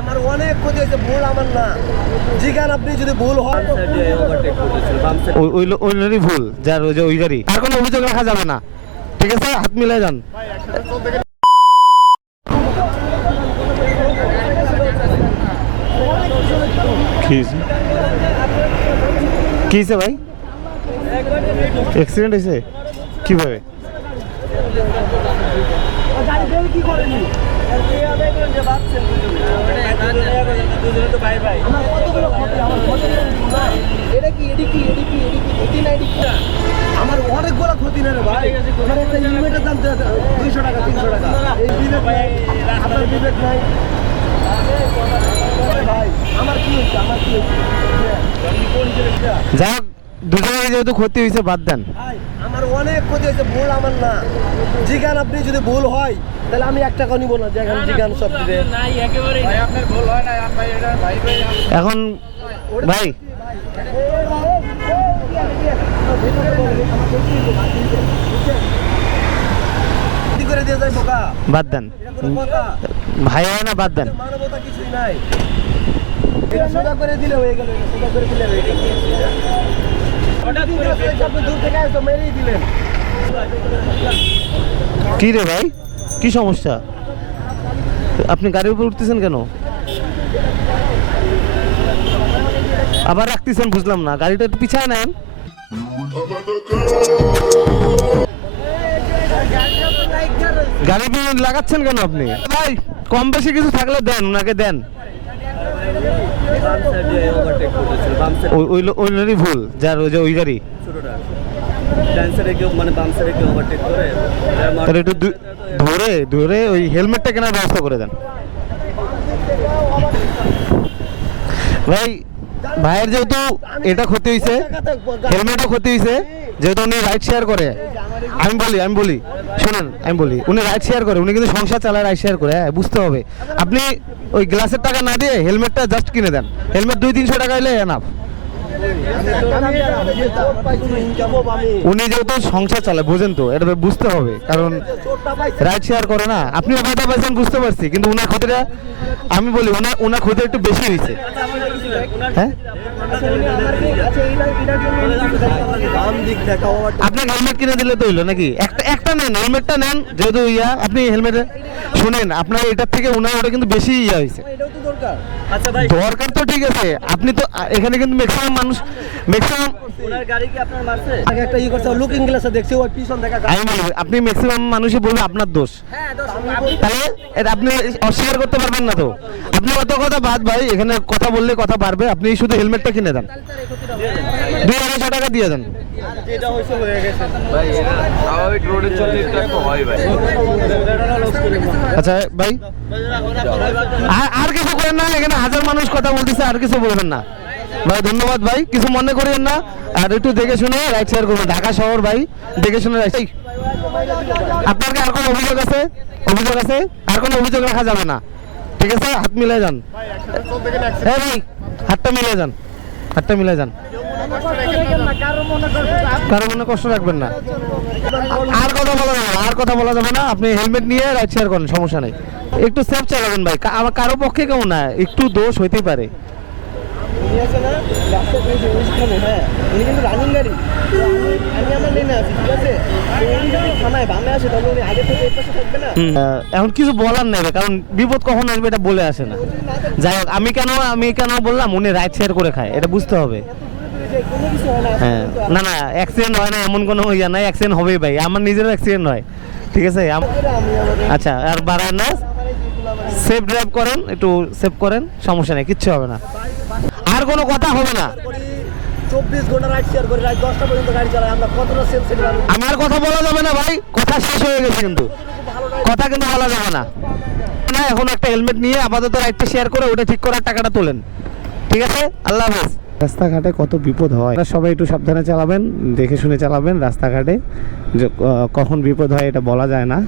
আমার অনেক ক্ষতি হয়েছে, ভুল আমার না। জিজ্ঞান আপনি যদি ভুল হয় ওই ভুল যার ওই যে ওই গাড়ি, আর কোনো অভিযোগ রাখা যাবে না, ঠিক আছে? হাত মিলাই যান। কি হয়েছে ভাই? অ্যাক্সিডেন্ট হয়েছে কিভাবে? আমার অনেকগুলো ক্ষতি না রে ভাই। আমার একটা হেলমেটের দাম 200 টাকা 300 টাকা। এই বিবেক নাই, আপনার বিবেক নাই ভাই। আমার কি হয়েছে? যাই হোক, দুজনের যেহেতু ক্ষতি হয়েছে বাদ দেন। আমার অনেক ক্ষতি হয়েছে, ভুল আমার না। জিজ্ঞান আপনি যদি ভুল হয় তাহলে আমি 1 টাকা নিব না। দেখেন জিজ্ঞান সব দিবে। এখন ভাই করে দিয়ে যায় বোকা। বাদ দেন ভাই, হয় না, বাদ দেন। মানবতা কিছুই নাই। এটা সোজা করে দিলে হয়ে গেল, এটা সোজা করে দিলে হয়ে গেল। আপনি দূর থেকে আসো, মেরেই দিলেন। কি রে ভাই, কি সমস্যা? আপনি গাড়ির উপর উঠতেছেন কেন? আবার রাখতেছেন, বুঝলাম না। গাড়িটা একটু পিছায় নেন। গাড়ি লাগাচ্ছেন কেন আপনি ভাই? কম বেশি কিছু থাকলে দেন, ওনাকে দেন। ওই ভুল যার ওই যে ওই গাড়ি, একটু ধরে ধরে ওই হেলমেটটা কেনার ব্যবস্থা করে দেন ভাই। ভাইয়ের যেহেতু এটা ক্ষতি হয়েছে, হেলমেটও ক্ষতি হয়েছে, যেহেতু উনি রাইড শেয়ার করে। আমি বলি শুনেন, আমি বলি উনি রাইড শেয়ার করে, উনি কিন্তু সংসার চালায়, রাইড শেয়ার করে। হ্যাঁ, বুঝতে হবে। আপনি ওই গ্লাসের টাকা না দিয়ে হেলমেটটা জাস্ট কিনে দেন। হেলমেট 200-300 টাকা এলে এনাফ। উনি যেহেতু সংসার চালায়, বুঝেন তো, এটা বুঝতে হবে, কারণ রাইড শেয়ার করে না। আপনি ব্যথা পাইছেন বুঝতে পারছি, কিন্তু উনার ক্ষতিটা, আমি বলি উনার ক্ষতি একটু বেশি হয়েছে। হ্যাঁ, আপনাকে হেলমেট কিনে দিলে তো হইলো নাকি? একটা নেন, হেলমেটটা নেন, যেহেতু আপনি হেলমেটে শুনেন, আপনার এটার থেকে ওনার ওটা কিন্তু বেশি হয়েছে। দরকার তো ঠিক আছে, আপনি তো এখানে কিন্তু ম্যাক্সিমাম মানুষ, আপনি ম্যাক্সিমাম মানুষই বলবে আপনার দোষ। তাহলে আপনি অস্বীকার করতে পারবেন না তো। আপনি অত কথা বাদ ভাই, এখানে কথা বললে কথা বাড়বে। আপনি শুধু হেলমেটটা কিনে দেন, 200-250 টাকা দিয়ে দেন। আচ্ছা ভাই, আর কিছু করেন না, এখানে 1000 মানুষ কথা বলতেছে, আর কিছু বলবেন না ভাই। ধন্যবাদ ভাই, কিছু মনে করেন না। আর একটু দেখে শুনে রাইড শেয়ার করবেন। ঢাকা শহর ভাই, দেখে শুনে রাইড। আপনার কি আর কোনো অভিযোগ আছে? আর কোনো অভিযোগ রাখা যাবে না, ঠিক আছে? হাত মিলাই যান। হ্যাঁ ভাই, হাতটা মিলাই যান। কারো মনে কষ্ট রাখবেন না। আর কথা বলা যাবে না। আপনি হেলমেট নিয়ে রাইড শেয়ার করেন, সমস্যা নেই। একটু সেফ চালাবেন ভাই। আমার কারো পক্ষে কেমন না, একটু দোষ হইতেই পারে। এখন কিছু বলার নেই, কারণ বিপদ কখন আসবে এটা বলে আসে না। যাই হোক, আমি কেন বললাম, উনি রাইড শেয়ার করে খায়, এটা বুঝতে হবে। হ্যাঁ, না অ্যাক্সিডেন্ট হয় না এমন কোনো ইয়া নাই। অ্যাক্সিডেন্ট হবেই ভাই, আমার নিজেরও অ্যাক্সিডেন্ট হয়, ঠিক আছে? আচ্ছা, আর বাড়ায় না, সেফ ড্রাইভ করেন, একটু সেভ করেন, সমস্যা নেই, কিচ্ছু হবে না। আর কোনো কথা হবে না। 24 ঘন্টা রাইড শেয়ার করি, রাত 10টা পর্যন্ত গাড়ি চালাই। আমরা কতটা সেফ সেফ। আমার কথা বলা যাবে না ভাই, কথা শেষ হয়ে গেছে, কিন্তু কথা কিন্তু বলা যাবে না। এখন একটা হেলমেট নিয়ে আপাতত রাইডটা শেয়ার করে ওটা ঠিক করার টাকাটা তোলেন, ঠিক আছে? আল্লাহ হাফেজ। রাস্তাঘাটে কত বিপদ হয়, সবাই একটু সাবধানে চালাবেন, দেখে শুনে চালাবেন রাস্তাঘাটে। কখন বিপদ হয় এটা বলা যায় না।